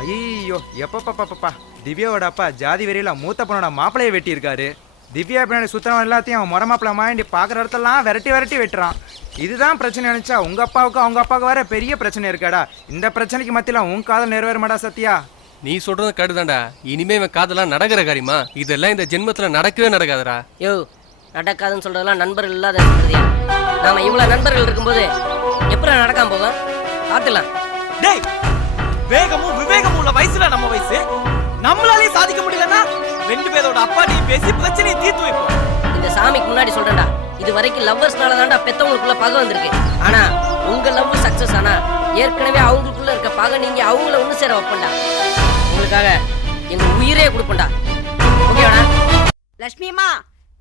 ஐயோ எப்பப்பப்பப்பா திவ்யாவோட அப்பா ஜாதி வெறியில மூத்த பொண்ணோட மாப்பிளைய வெட்டி இருக்காரு திவ்யா பின்னாடி சுத்தனவன் எல்லாத்தையும் அவன் முறை மாப்பிள மாண்டி பார்க்குற இடத்தெல்லாம் விரட்டி விரட்டி வெட்டுறான். இதுதான் பிரச்சனை நினைச்சா உங்க அப்பாவுக்கும் அவங்க அப்பாவுக்கு வர பெரிய பிரச்சனை இருக்காடா. இந்த பிரச்சனைக்கு மத்தியில உன் காதல் நிறைவேறுமாடா சத்யா? நீ சொல்றது கடுதாண்டா இனிமே இவன் காதெல்லாம் நடக்கிற காரியமா? இதெல்லாம் இந்த ஜென்மத்துல நடக்கவே நடக்காதுடா. யோ நடக்காதுன்னு சொல்றதெல்லாம் நண்பர்கள் இல்லாத இருக்கிறதியா நாம இவ்வளவு நண்பர்கள் இருக்கும்போது எப்படி நடக்காம போகும் பார்த்துலாம் டேய் வேகமும் விவேகமும் உள்ள வயசுல நம்ம வயசு. நம்மளாலே சாதிக்க முடியலன்னா ரெண்டு பேரோட அப்பாட்டையும் பேசி பிரச்சனையை தீர்த்து வைப்போம். இந்த சாமிக்கு முன்னாடி சொல்றேன்டா இது வரைக்கும் லவ்வர்ஸ்னால தான்டா பெத்தவங்களுக்குள்ள பகை வந்திருக்கு. ஆனா உங்க லவ் சக்சஸ் ஆனா ஏற்கனவே அவங்களுக்குள்ள இருக்க பகை நீங்க அவங்கள ஒண்ணு சேர வைப்பண்டா உங்களுக்காக எங்க உயிரே கொடுப்பண்டா ஓகேடா லட்சுமி அம்மா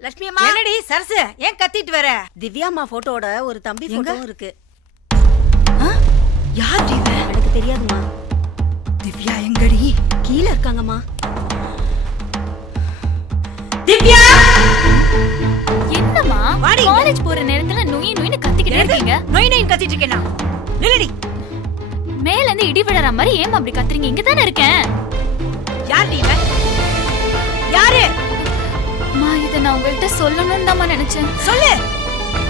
லட்சுமி அம்மா. என்னடி சரசு ஏன் கத்திட்டு வர? திவ்யா அம்மா போட்டோட ஒரு தம்பி? போட்டோவும் இருக்கு. யார் எனக்கு தெரியாதுமா திவ்யா எங்கடி கீழே இருக்காங்கம்மா திவ்யா என்னம்மா வாடி. காலேஜ் போற நேரத்துல நொய் நொய்னு கத்திக்கிட்டே இருக்கீங்க நொய் நொயின் கத்திட்டு இருக்கேனா நில்லடி மேல இருந்து இடி விழற மாதிரி ஏமா அப்படி கத்துறீங்க இங்க தானே இருக்கேன் யார் இவ யாரு அம்மா இத நான் உங்ககிட்ட சொல்லணும்னு தான் நினைச்சேன் சொல்லு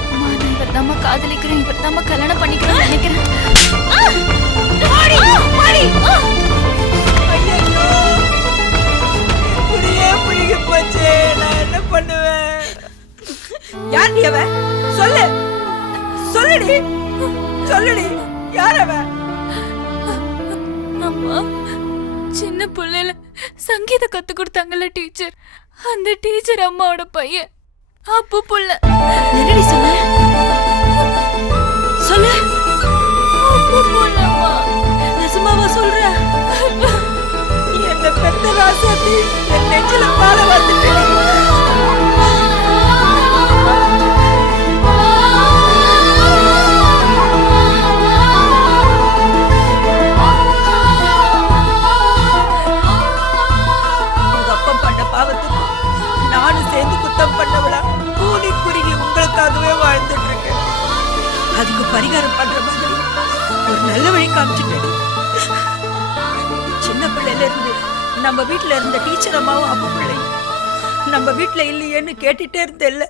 அம்மா நான் இவர் தாம்மா காதலிக்கிறேன் இவர் தாம்மா கல்யாணம் பண்ணிக்கிறேன் நினைக்கிறேன் இப்படியே புழுகி போச்சே? நான் என்ன பண்ணுவேன்? யார் நீ அவ? சொல்லு. சொல்லுடி. சொல்லுடி. யார் அவ? அம்மா சின்ன பிள்ளையில சங்கீத கத்து கொடுத்தாங்கல்ல டீச்சர். அந்த டீச்சர் அம்மாவோட பையன். அப்பு புள்ள. என்னடி சொன்ன? சொல்லு. அப்பு புள்ளம்மா நிஜமாவா சொல்ற ராசாத்தி என் நெஞ்சில பால வந்துட்டேன் அதுக்கு பரிகாரம் பண்ற மாதிரி ஒரு நல்ல வழி காமிச்சுட்டேன். சின்ன பிள்ளையில இருந்து நம்ம வீட்ல இருந்த டீச்சர் அம்மாவும் அப்பா பிள்ளை. நம்ம வீட்ல இல்லையேன்னு கேட்டுட்டே இருந்தேல்ல.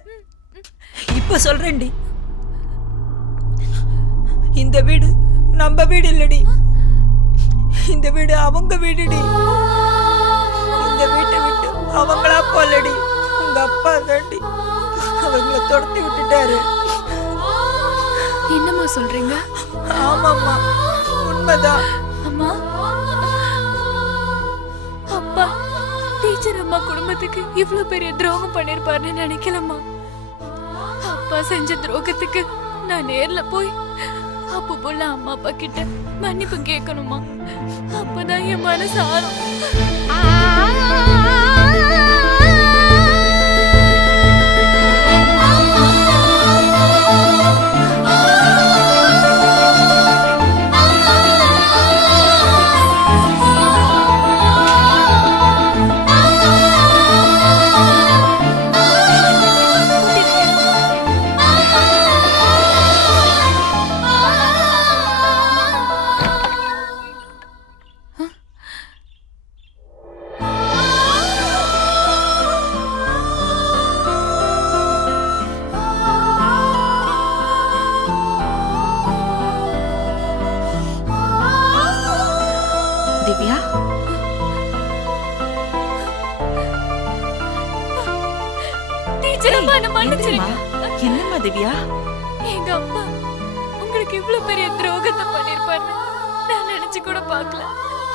இப்ப சொல்றேன்டி. இந்த வீடு நம்ம வீடு இல்லடி. இந்த வீடு அவங்க வீடுடி. இந்த வீட்டை விட்டு அவங்களா போலடி. உங்க அப்பா தாண்டி அவங்கள துரத்தி விட்டுட்டாரு. என்னம்மா சொல்றீங்க? ஆமாம்மா. உண்மைதான். அம்மா குடும்பத்துக்கு இவ்வளவு பெரிய துரோகம் பண்ணிருப்பாருன்னு நினைக்கலம்மா. அப்பா செஞ்ச துரோகத்துக்கு நான் நேர்ல போய் அப்போ போல அம்மா அப்பா கிட்ட மன்னிப்பு கேட்கணுமா அப்பதான் என் மனசு ஆறும். அம்மா என்ன மன்னிச்சிருங்க என்னம்மா திவ்யா எங்க அப்பா உங்களுக்கு இவ்ளோ பெரிய துரோகத்தை பண்ணிருப்பாருன்னு நான் நினைச்சு கூட பார்க்கல.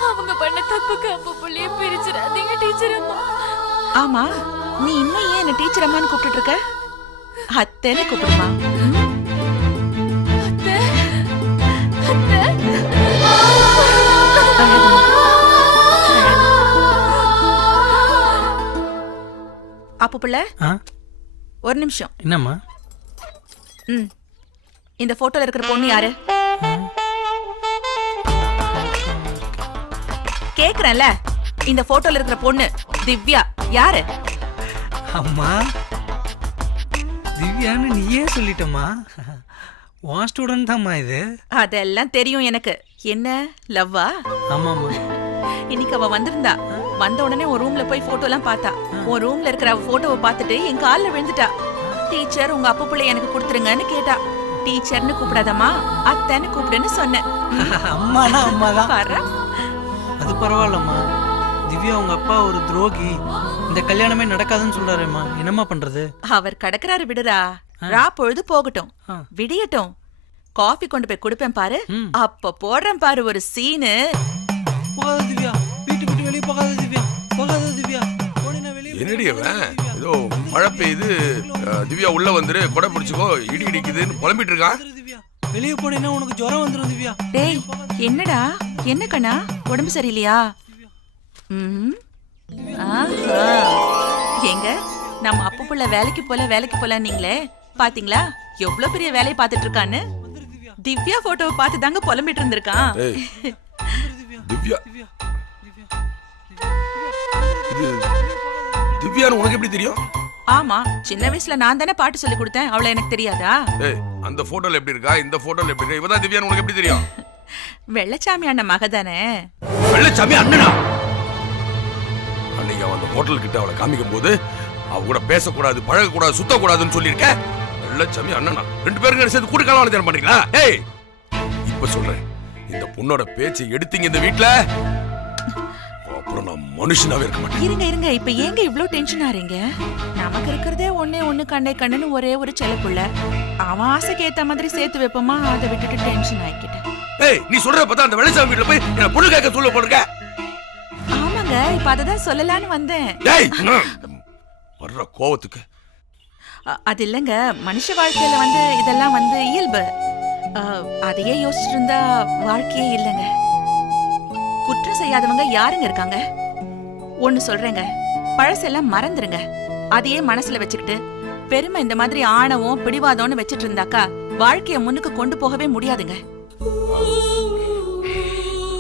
அவங்க பண்ண தப்புக்கு அப்பா புள்ளைய பிரிச்சிடாதீங்க டீச்சர் அம்மா. ஆமா நீ இன்னும் ஏன் என்ன டீச்சர் அம்மான்னு கூப்பிட்டு இருக்க? அத்தைன்னு கூப்பிடுமா? அத்தை அத்தை. அப்ப பிள்ளை ஆ? ஒரு நிமிஷம். என்னம்மா? ம். இந்த போட்டோல இருக்கிற பொண்ணு யாரு? கேக்குறேன்ல. இந்த போட்டோல இருக்கிற பொண்ணு திவ்யா. யாரு? அம்மா திவ்யான்னு நீயே சொல்லிட்டம்மா. உன் ஸ்டூடெண்ட் தான்மா இது. அதெல்லாம் தெரியும் எனக்கு. என்ன லவ்வா? ஆமாம்மா. இன்னைக்கு அவ வந்திருந்தா. வந்த உடனே ஒரு ரூம்ல போய் போட்டோ எல்லாம் பார்த்தா. ஒரு ரூம்ல இருக்கிற போட்டோவை பார்த்துட்டு என் கால்ல விழுந்துட்டா. டீச்சர் உங்க அப்பா பிள்ளை எனக்கு கொடுத்துருங்கன்னு கேட்டா. டீச்சர்னு கூப்பிடாதம்மா அத்தைன்னு கூப்பிடுன்னு சொன்னேன். அம்மாதான் அம்மாதான் அது பரவாயில்லம்மா. திவ்யா உங்க அப்பா ஒரு துரோகி. இந்த கல்யாணமே நடக்காதுன்னு சொல்றாருமா என்னம்மா பண்றது? அவர் கடக்குறாரு விடுறா ரா பொழுது போகட்டும். விடியட்டும். காஃபி கொண்டு போய் கொடுப்பேன் பாரு. அப்ப போடுறேன் பாரு ஒரு சீனு திவ்யா. என்னடி அவன்? ஏதோ மழை பெய்யுது. திவ்யா உள்ள வந்துரு கொடை பிடிச்சுக்கோ இடி இடிக்குதுன்னு புலம்பிட்டு இருக்கான். திவ்யா. வெளியே போனீங்கன்னா உனக்கு ஜுரம் வந்துரும் திவ்யா? டேய் என்னடா? என்ன கண்ணா? உடம்பு சரியில்லையா? ம் ஆஹா. ஏங்க நம்ம அப்பு புள்ள வேலைக்கு போல வேலைக்கு போல நீங்களே பாத்தீங்களா? எவ்வளவு பெரிய வேலையை பார்த்துட்டு இருக்கான்னு. திவ்யா. போட்டோவை பார்த்து தாங்க புலம்பிட்டு இருந்திருக்கான். ஏய் திவ்யா. திவ்யான்னு உனக்கு எப்படி தெரியும்? ஆமா சின்ன வயசுல நான் தானே பாட்டு சொல்லி கொடுத்தேன். அவளை எனக்கு தெரியாதா? ஏய் அந்த போட்டோல எப்படி இருக்கா? இந்த போட்டோல எப்படி இருக்கா? இவதான் திவ்யான்னு உனக்கு எப்படி தெரியும்? வெள்ளச்சாமி அண்ணன் மக தானே? வெள்ளச்சாமி அண்ணனா? அன்னைக்கு அவன் அந்த ஹோட்டல் கிட்ட அவளை காமிக்கும் போது அவ கூட பேசக்கூடாது பழகக்கூடாது சுத்தக்கூடாதுன்னு சொல்லியிருக்க. வெள்ளச்சாமி அண்ணனா. ரெண்டு பேரும் சேர்ந்து கூட்டு கலவாணி பண்றீங்களா? ஏய் இப்ப சொல்றேன். இந்த பொண்ணோட பேச்சை எடுத்தீங்க இந்த நான் மனுஷனாவே இருக்க மாட்டேன். இருங்க இருங்க. இப்ப ஏங்க இவ்ளோ டென்ஷன் ஆறீங்க நமக்கு இருக்கிறதே ஒண்ணே ஒண்ணு கண்ணே கண்ணுன்னு ஒரே ஒரு செல்லப்புள்ள அவன் ஆசைக்கு ஏத்த மாதிரி சேர்த்து வைப்போமா? அதை விட்டுட்டு டென்ஷன் ஆயிக்கிட்டேன் ஏய் நீ சொல்றத பார்த்தா அந்த வெள்ளச்சாமி வீட்டுல போய் என்ன பொண்ணு கேட்க சொல்ல போடுங்க ஆமாங்க இப்ப அததான் சொல்லலான்னு வந்தேன். ம். வர்ற கோவத்துக்கு. அது இல்லைங்க. மனுஷ வாழ்க்கையில வந்து இதெல்லாம் வந்து இயல்பு. அதையே யோசிச்சுட்டு இருந்தா வாழ்க்கையே இல்லைங்க. குற்றம் செய்யாதவங்க யாருங்க இருக்காங்க? ஒன்னு சொல்றேங்க. பழசெல்லாம் மறந்துருங்க. அதையே மனசுல வச்சுக்கிட்டு பெருமை இந்த மாதிரி ஆணவம் பிடிவாதம்னு வச்சிட்டு இருந்தாக்கா வாழ்க்கைய முன்னுக்கு கொண்டு போகவே முடியாதுங்க.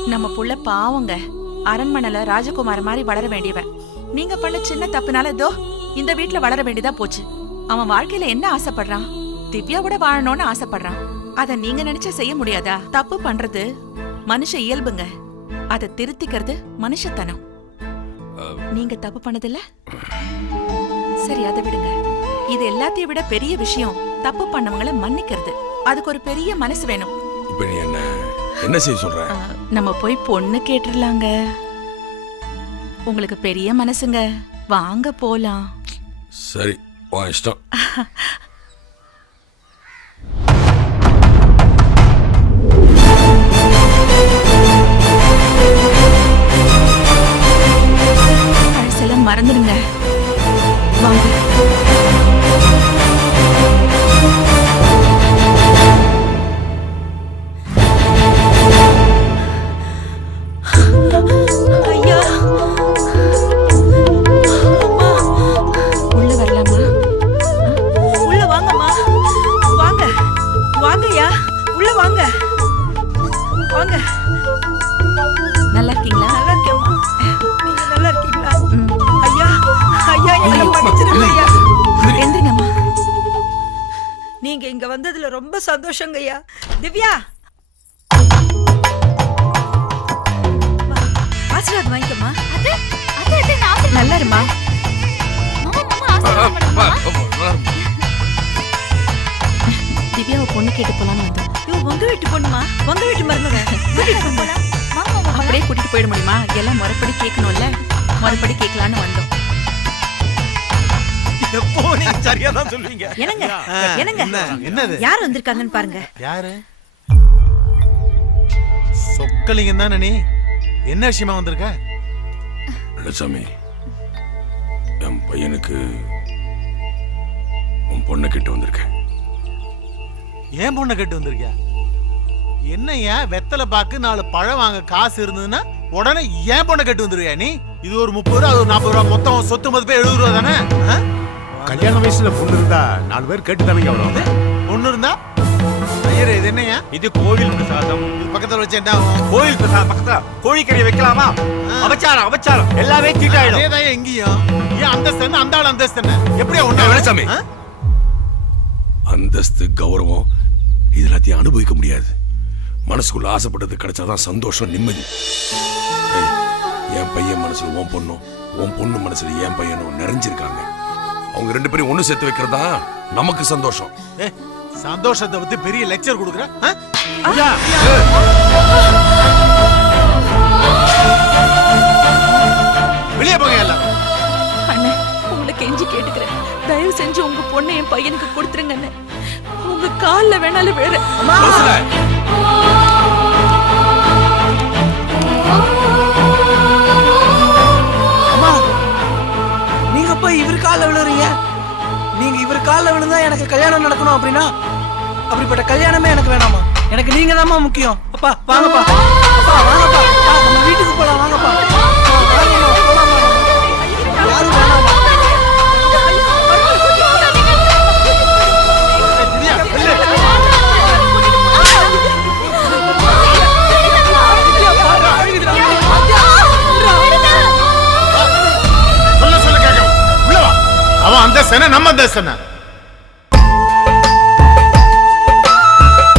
நம்ம புள்ள பாவங்க. அரண்மனையில ராஜகுமார மாதிரி வளர வேண்டியவன். நீங்க பண்ண சின்ன தப்புனால தோ இந்த வீட்ல வளர வேண்டியதா போச்சு. அவன் வாழ்க்கையில என்ன ஆசைப்படுறான்? திவ்யாவோட வாழணும்னு ஆசைப்படுறான். அத நீங்க நினைச்சா செய்ய முடியாதா? தப்பு பண்றது மனுஷ இயல்புங்க. அத திருத்திக்கிறது மனுஷத்தனம். நீங்க தப்பு பண்ணதில்ல? சரி அதை விடுங்க. இது எல்லாத்தையும் விட பெரிய விஷயம் தப்பு பண்ணவங்கள மன்னிக்கிறது. அதுக்கு ஒரு பெரிய மனசு வேணும். இப்ப நீ என்ன என்ன செய்ய சொல்ற? நம்ம போய் பொண்ணு கேட்டுடலாங்க. உங்களுக்கு பெரிய மனசுங்க. வாங்க போலாம். சரி உன் இஷ்டம். மறந்துடுங்க. வாங்க ஐயா. வரலாமா? வாங்கம்மா. வாங்க. வாங்கய்யா. வாங்க. வாங்க. நல்லா இருக்கீங்களா? நீங்க இங்க வந்ததுல ரொம்ப சந்தோஷங்க ஐயா திவ்யா! ஆசீர்வாதம் வாங்கிக்கம்மா. நல்லா இருமா திவ்யாவை பொண்ணு கேட்டு போலான்னு வந்தோம். இவ உங்க வீட்டு பொண்ணுமா? உங்க வீட்டு மருமக. அப்படியே கூட்டிட்டு போயிட முடியுமா? எல்லாம் முறைப்படி கேட்கணும்ல. முறைப்படி கேட்கலான்னு வந்தோம். எப்போ நீங்க சரியா தான் சொல்லுவீங்க என்னங்க? என்னங்க என்னது? யார் வந்திருக்காங்கன்னு பாருங்க. யாரு? சொக்கலிங்கம் தானே நீ என்ன விஷயமா வந்திருக்க? வெள்ளச்சாமி என் பையனுக்கு உன் பொண்ணை கிட்ட வந்திருக்கேன். ஏன் பொண்ணை கட்டு வந்திருக்க? என்ன ஏன் வெத்தலை பாக்கு நாலு பழம் வாங்க காசு இருந்ததுன்னா உடனே ஏன் பொண்ணை கட்டு வந்துருவியா நீ? இது ஒரு முப்பது ரூபா அது ஒரு நாற்பது ரூபா மொத்தம் சொத்து மதிப்பே எழுபது ரூபா தானே? கல்யாண வயசுல பொண்ணு இருந்தா நாலு பேர் கேட்டு தானங்க வரும் பொண்ணு இருந்தா? ஐயரே இது என்னய்யா? இது கோவில் பிரசாதம். இது பக்கத்துல வச்சு என்ன ஆகும்? கோவில் பிரசாதம் பக்கத்துல கோழிக்கறி வைக்கலாமா? அபச்சாரம் அபச்சாரம். எல்லாமே தீட்டாயிடும். அதேதான் எங்கேயும். ஏன் அந்தஸ்து என்ன? அந்த ஆள் அந்தஸ்து என்ன? எப்படியா ஒண்ணா. ஆ? அந்தஸ்து கௌரவம் இது எல்லாத்தையும் அனுபவிக்க முடியாது. மனசுக்குள்ள ஆசைப்பட்டது கிடைச்சாதான் சந்தோஷம் நிம்மதி. என் பையன் மனசுல உன் பொண்ணும் உன் பொண்ணு மனசுல என் பையனும் நிறைஞ்சிருக்காங்க. அவங்க ரெண்டு பேரும் ஒண்ணு சேர்த்து வைக்கிறதா நமக்கு சந்தோஷம். ஏ சந்தோஷத்தை பத்தி பெரிய லெக்சர் கொடுக்குற? ஆ? வெளியே போங்க எல்லாரும். அண்ணே உங்களை கெஞ்சி கேட்டுக்கிறேன். தயவு செஞ்சு உங்க பொண்ணை என் பையனுக்கு கொடுத்துருங்க அண்ணே. உங்க கால்ல வேணாலும் விழ கல்யாணம் நடக்கணும் அப்படின்னா அப்படிப்பட்ட கல்யாணமே எனக்கு வேணாமா? எனக்கு நீங்க தாம்மா முக்கியம். அப்பா வாங்கப்பா. அப்பா வாங்கப்பா. நம்ம வீட்டுக்கு போலாம் வாங்கப்பா. அவன் அந்த சேனை நம்ம அந்த சேனை.